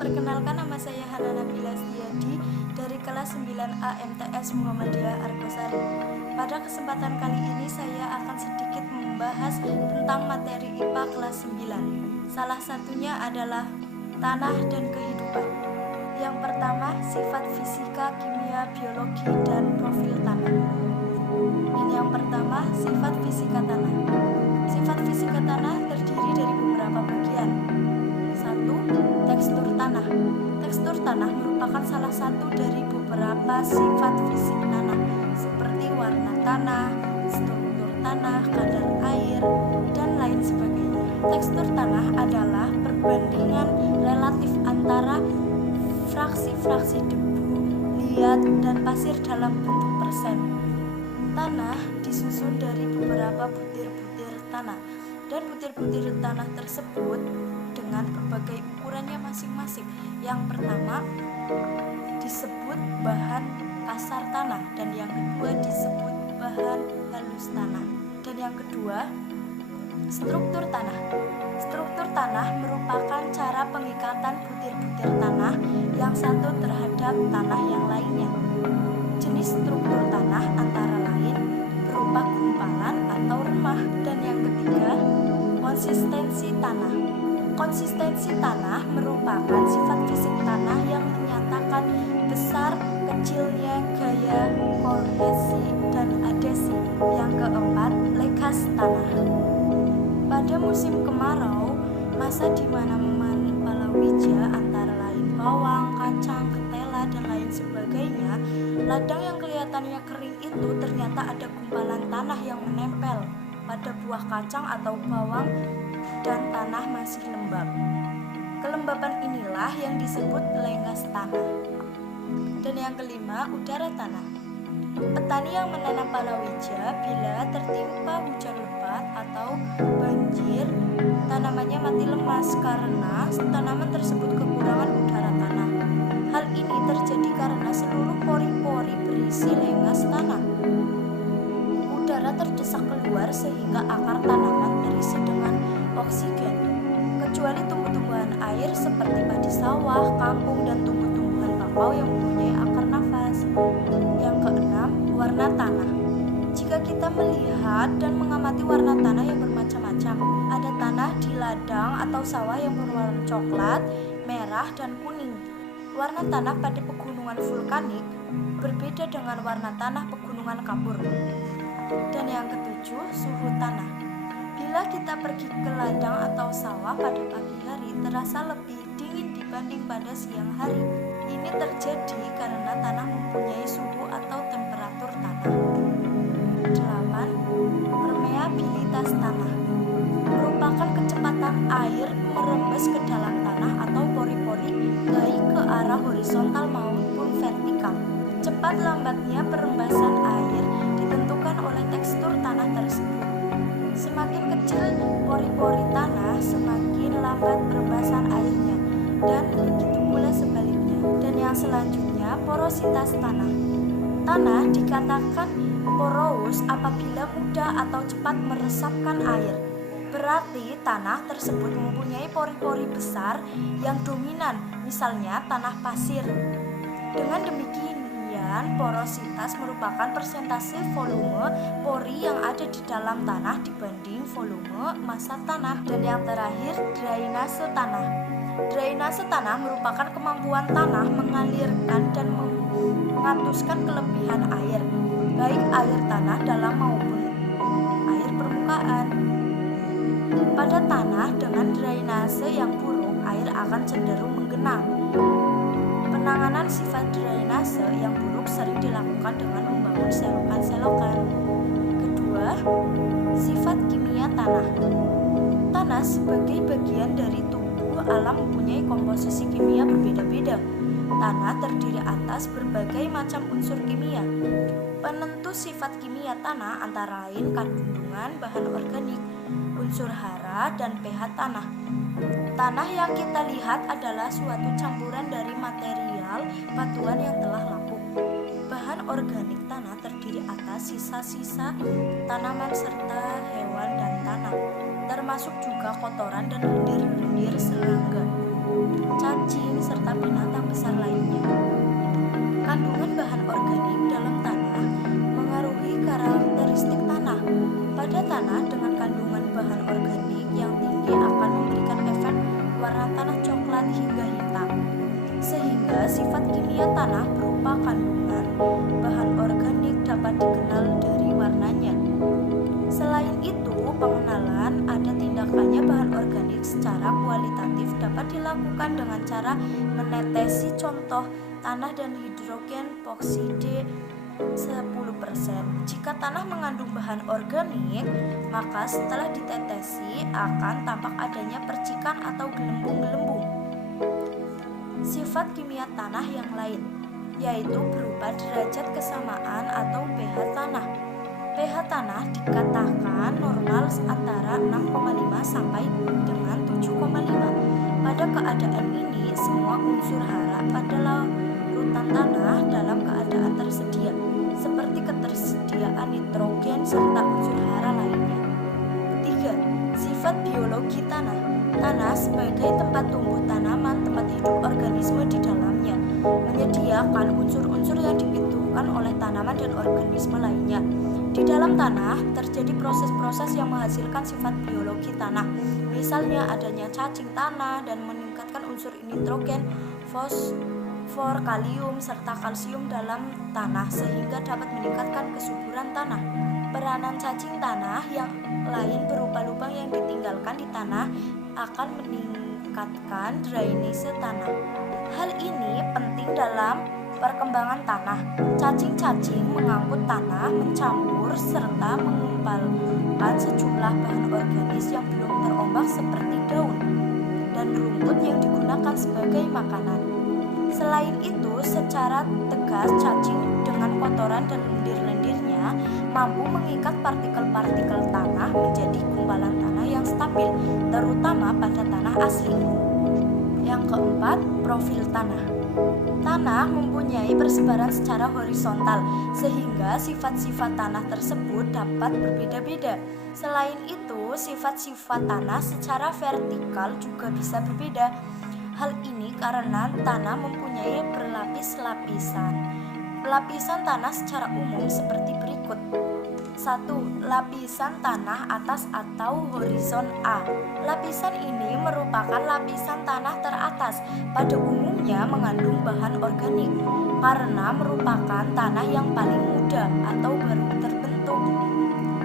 Perkenalkan, nama saya Hana Nabila Setiadi dari kelas 9A MTS Muhammadiyah Argosari. Pada kesempatan kali ini saya akan sedikit membahas tentang materi IPA kelas 9. Salah satunya adalah tanah dan kehidupan. Yang pertama, sifat fisika, kimia, biologi, dan profil tanah. Ini yang pertama, sifat fisika tanah. Sifat fisika tanah terdiri dari beberapa bagian. 1. Tekstur tanah. Tekstur tanah merupakan salah satu dari beberapa sifat fisik tanah, seperti warna tanah, struktur tanah, kadar air, dan lain sebagainya. Tekstur tanah adalah perbandingan relatif antara fraksi-fraksi debu, liat, dan pasir dalam bentuk persen. Tanah disusun dari beberapa butir-butir tanah, dan butir-butir tanah tersebut dengan berbagai ukurannya masing-masing. Yang pertama disebut bahan kasar tanah, dan yang kedua disebut bahan halus tanah, dan yang kedua struktur tanah. Struktur tanah merupakan cara pengikatan butir-butir tanah yang satu terhadap tanah yang lainnya. Jenis struktur tanah antara lain berupa gumpalan atau remah, dan yang ketiga konsistensi tanah. Konsistensi tanah merupakan sifat fisik tanah yang menyatakan besar, kecilnya gaya kohesi dan adhesi. Yang keempat, lekas tanah. Pada musim kemarau, masa di mana memanen palawija antara lain bawang, kacang, ketela, dan lain sebagainya, ladang yang kelihatannya kering itu ternyata ada gumpalan tanah yang menempel pada buah kacang atau bawang, dan tanah masih lembab. Kelembapan inilah yang disebut lengas tanah. Dan yang kelima, udara tanah. Petani yang menanam palawija bila tertimpa hujan lebat atau banjir, tanamannya mati lemas karena tanaman tersebut kekurangan udara tanah. Hal ini terjadi karena seluruh pori-pori berisi lengas tanah. Udara terdesak keluar sehingga akar tanaman terisi dengan oksigen, kecuali tumbuh-tumbuhan air seperti padi sawah, kangkung, dan tumbuh-tumbuhan bakau yang mempunyai akar nafas. Yang keenam, warna tanah. Jika kita melihat dan mengamati warna tanah yang bermacam-macam, ada tanah di ladang atau sawah yang berwarna coklat, merah, dan kuning. Warna tanah pada pegunungan vulkanik berbeda dengan warna tanah pegunungan kapur. Dan yang ketujuh, suhu tanah. Bila kita pergi ke ladang atau sawah pada pagi hari, terasa lebih dingin dibanding pada siang hari. Ini terjadi karena tanah mempunyai suhu atau temperatur tanah. 8. Permeabilitas tanah merupakan kecepatan air merembes ke dalam tanah atau pori-pori, baik ke arah horizontal maupun vertikal. Cepat lambatnya perembasan air ditentukan oleh tekstur tanah tersebut. Semakin kecil pori-pori tanah, semakin lambat perembasan airnya, dan begitu pula sebaliknya. Dan yang selanjutnya, porositas tanah. Tanah dikatakan porous apabila mudah atau cepat meresapkan air. Berarti tanah tersebut mempunyai pori-pori besar yang dominan, misalnya tanah pasir. Dengan demikian, porositas merupakan persentase volume pori yang ada di dalam tanah dibanding volume massa tanah. Dan yang terakhir, drainase tanah. Drainase tanah merupakan kemampuan tanah mengalirkan dan mengatuskan kelebihan air, baik air tanah dalam maupun air permukaan. Pada tanah dengan drainase yang buruk, air akan cenderung menggenang. Penanganan sifat drainase yang buruk sering dilakukan dengan membangun selokan-selokan. Kedua, sifat kimia tanah. Tanah sebagai bagian dari tubuh alam mempunyai komposisi kimia berbeda-beda. Tanah terdiri atas berbagai macam unsur kimia. Penentu sifat kimia tanah antara lain kandungan bahan organik, unsur hara, dan pH tanah. Tanah yang kita lihat adalah suatu campuran dari material batuan yang telah lapuk. Bahan organik tanah terdiri atas sisa-sisa tanaman serta hewan dan tanah, termasuk juga kotoran dan lendir-lendir serangga, cacing, serta sifat kimia tanah berupa kandungan bahan organik dapat dikenal dari warnanya. Selain itu, pengenalan ada tindakannya bahan organik secara kualitatif dapat dilakukan dengan cara menetesi contoh tanah dan hidrogen peroksida 10%. Jika tanah mengandung bahan organik, maka setelah ditetesi akan tampak adanya percikan atau gelembung-gelembung. Sifat kimia tanah yang lain yaitu berupa derajat kesamaan atau pH tanah. pH tanah dikatakan normal antara 6,5 sampai dengan 7,5. Pada keadaan ini, semua unsur hara pada larutan tanah dalam keadaan tersedia, seperti ketersediaan nitrogen serta unsur hara lainnya. 3. Sifat biologi tanah. Tanah sebagai tempat tumbuh tanaman, tempat hidup organisme di dalamnya, menyediakan unsur-unsur yang dibutuhkan oleh tanaman dan organisme lainnya. Di dalam tanah terjadi proses-proses yang menghasilkan sifat biologi tanah, misalnya adanya cacing tanah dan meningkatkan unsur nitrogen, fosfor, kalium, serta kalsium dalam tanah sehingga dapat meningkatkan kesuburan tanah. Peranan cacing tanah yang lain berupa lubang yang ditinggalkan di tanah akan meningkatkan drainase tanah. Hal ini penting dalam perkembangan tanah. Cacing-cacing mengangkut tanah, mencampur, serta mengumpalkan sejumlah bahan organis yang belum terombak seperti daun dan rumput yang digunakan sebagai makanan. Selain itu, secara tegas cacing dengan kotoran dan lendir-lendirnya mampu mengikat partikel-partikel tanah menjadi gumpalan tanah yang stabil, terutama pada tanah asli. Yang keempat, profil tanah. Tanah mempunyai persebaran secara horizontal, sehingga sifat-sifat tanah tersebut dapat berbeda-beda. Selain itu, sifat-sifat tanah secara vertikal juga bisa berbeda. Hal ini karena tanah mempunyai berlapis-lapisan. Lapisan tanah secara umum seperti berikut. 1. Lapisan tanah atas atau horizon A. Lapisan ini merupakan lapisan tanah teratas, pada umumnya mengandung bahan organik karena merupakan tanah yang paling muda atau baru terbentuk,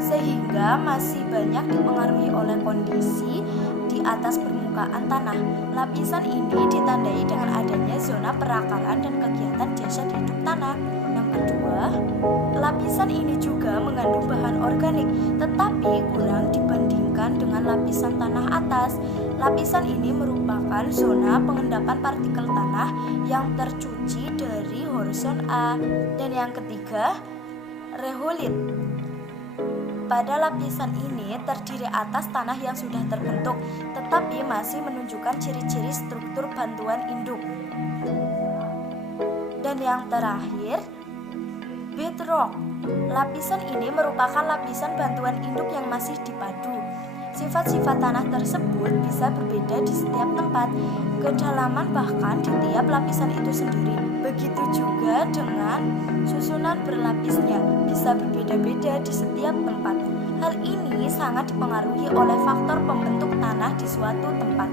sehingga masih banyak dipengaruhi oleh kondisi di atas permukaan tanah. Lapisan ini ditandai dengan adanya zona perakaran dan kegiatan jasa di hidup tanah. Yang kedua, lapisan ini juga mengandung bahan organik, tetapi kurang dibandingkan dengan lapisan tanah atas. Lapisan ini merupakan zona pengendapan partikel tanah yang tercuci dari horizon A. Dan yang ketiga, reholit. Pada lapisan ini terdiri atas tanah yang sudah terbentuk, tetapi masih menunjukkan ciri-ciri struktur bantuan induk. Dan yang terakhir, bedrock. Lapisan ini merupakan lapisan bantuan induk yang masih dipadu. Sifat-sifat tanah tersebut bisa berbeda di setiap tempat, kedalaman bahkan di tiap lapisan itu sendiri. Begitu juga dengan susunan berlapisnya, bisa berbeda-beda di setiap tempat. Hal ini sangat dipengaruhi oleh faktor pembentuk tanah di suatu tempat.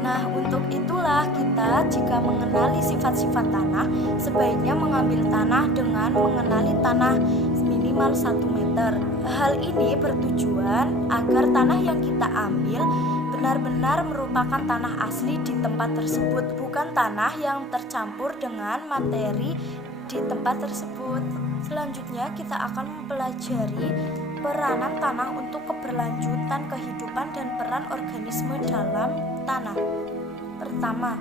Nah, untuk itulah kita jika mengenali sifat-sifat tanah, sebaiknya mengambil tanah dengan mengenali tanah minimal 1 meter. Hal ini bertujuan agar tanah yang kita ambil benar-benar merupakan tanah asli di tempat tersebut, bukan tanah yang tercampur dengan materi di tempat tersebut. Selanjutnya kita akan mempelajari peranan tanah untuk keberlanjutan kehidupan dan peran organisme dalam tanah. Pertama,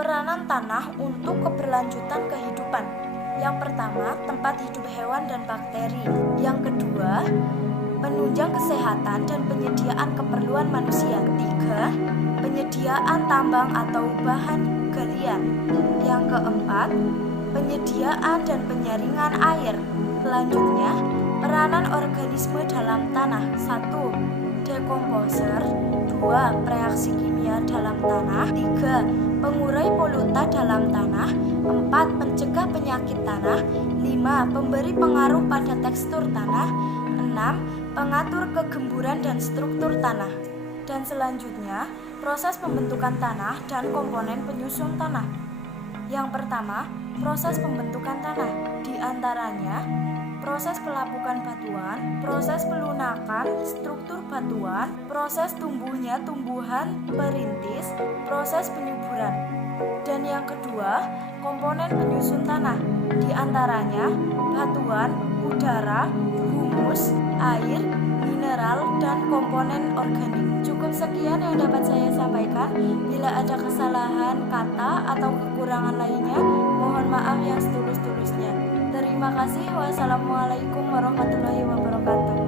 peranan tanah untuk keberlanjutan kehidupan. Yang pertama, tempat hidup hewan dan bakteri. Yang kedua, penunjang kesehatan dan penyediaan keperluan manusia. 3. Penyediaan tambang atau bahan galian. Yang keempat, penyediaan dan penyaringan air. Selanjutnya, peranan organisme dalam tanah. 1. Dekomposer. 2. Reaksi kimia dalam tanah. 3. Pengurai polutan dalam tanah. 4. Pencegah penyakit tanah. 5. Pemberi pengaruh pada tekstur tanah. 6. Pengatur kegemburan dan struktur tanah. Dan selanjutnya, proses pembentukan tanah dan komponen penyusun tanah. Yang pertama, proses pembentukan tanah, di antaranya proses pelapukan batuan, proses pelunakan struktur batuan, proses tumbuhnya tumbuhan perintis, proses penyuburan. Dan yang kedua, komponen penyusun tanah, di antaranya batuan, udara, humus, air, mineral, dan komponen organik. Cukup sekian yang dapat saya sampaikan. Bila ada kesalahan kata atau kekurangan lainnya, mohon maaf yang setulus-tulusnya. Terima kasih. Wassalamualaikum warahmatullahi wabarakatuh.